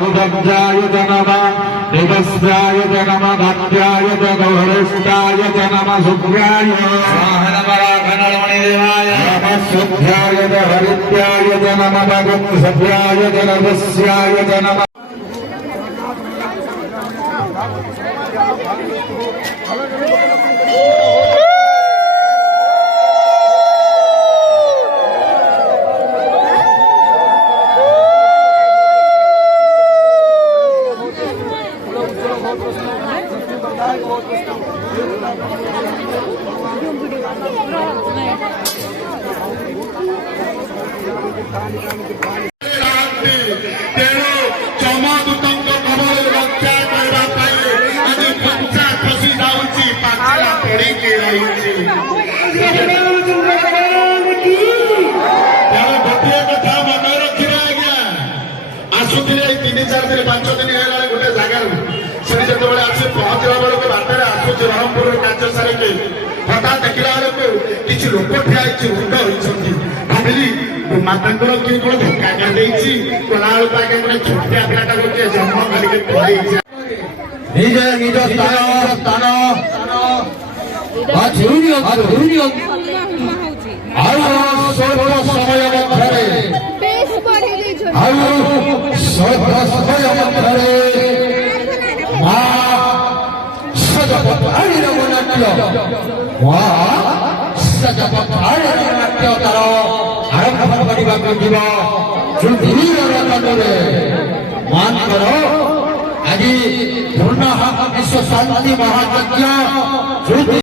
भद्राय नमः देवस्याय नमः भद्राय गौरष्टाय नमः शुभ्राय स्वाहनपराघनरमणिदेवाय नमः शुभ्राय हरिद्याय नमः भगवत्सभ्याय नमस्याय नमः तेणु चमदूतଙ୍କ କବଳରୁ ରକ୍ଷା କରିବା ପାଇଁ ଆଜି କଞ୍ଚା ଖସି ଯାଉଛି ପାଚିଲା ପଡ଼ିକି ରହିଛି। ତେଣୁ ଗୋଟିଏ କଥା ମନେ ରଖିବେ ଆଜ୍ଞା, ଆସୁଥିଲେ ଏଇ 3-4 ଦିନ 5 ଦିନ ହେଇଗଲାଣି ଗୋଟେ ଜାଗାରୁ, ସେଠି ଯେତେବେଳେ ଆସି ପହଞ୍ଚିବା ବେଳକୁ ବାଟରେ ଆସୁଛି ବ୍ରହ୍ମପୁରରୁ କାର୍ଯ୍ୟ ସାରିକି ହଠାତ୍ ଦେଖିଲା ବେଳକୁ କିଛି ଲୋକ ଠିଆ ହେଇଛି, ରୁଣ୍ଡ ହୋଇଛନ୍ତି। ଭାବିଲି ମାତାଙ୍କର କିଏ କଣ ଧୋକା ଦେଇଛି, କଲା ବେଳକୁ ଆଜ୍ଞା ଗୋଟେ ଛୋଟିଆ ପିଲାଟା ଗୋଟେ ଜନ୍ମ କରିକି ପଳେଇଛି। ନିଜ ନିଜ ସ୍ଥାନ ଆଉ ସ୍ୱଳ୍ପ ସମୟ ମଧ୍ୟରେ ମା ସଜପଥାଳି ରଘୁନାଟ୍ୟ ତାର ଆରମ୍ଭ କରିବାକୁ ଯିବ। ମାନଙ୍କର ଆଜି ପୂର୍ଣ୍ଣ ବିଶ୍ୱ ଶାନ୍ତି ମହାଯଜ୍ଞ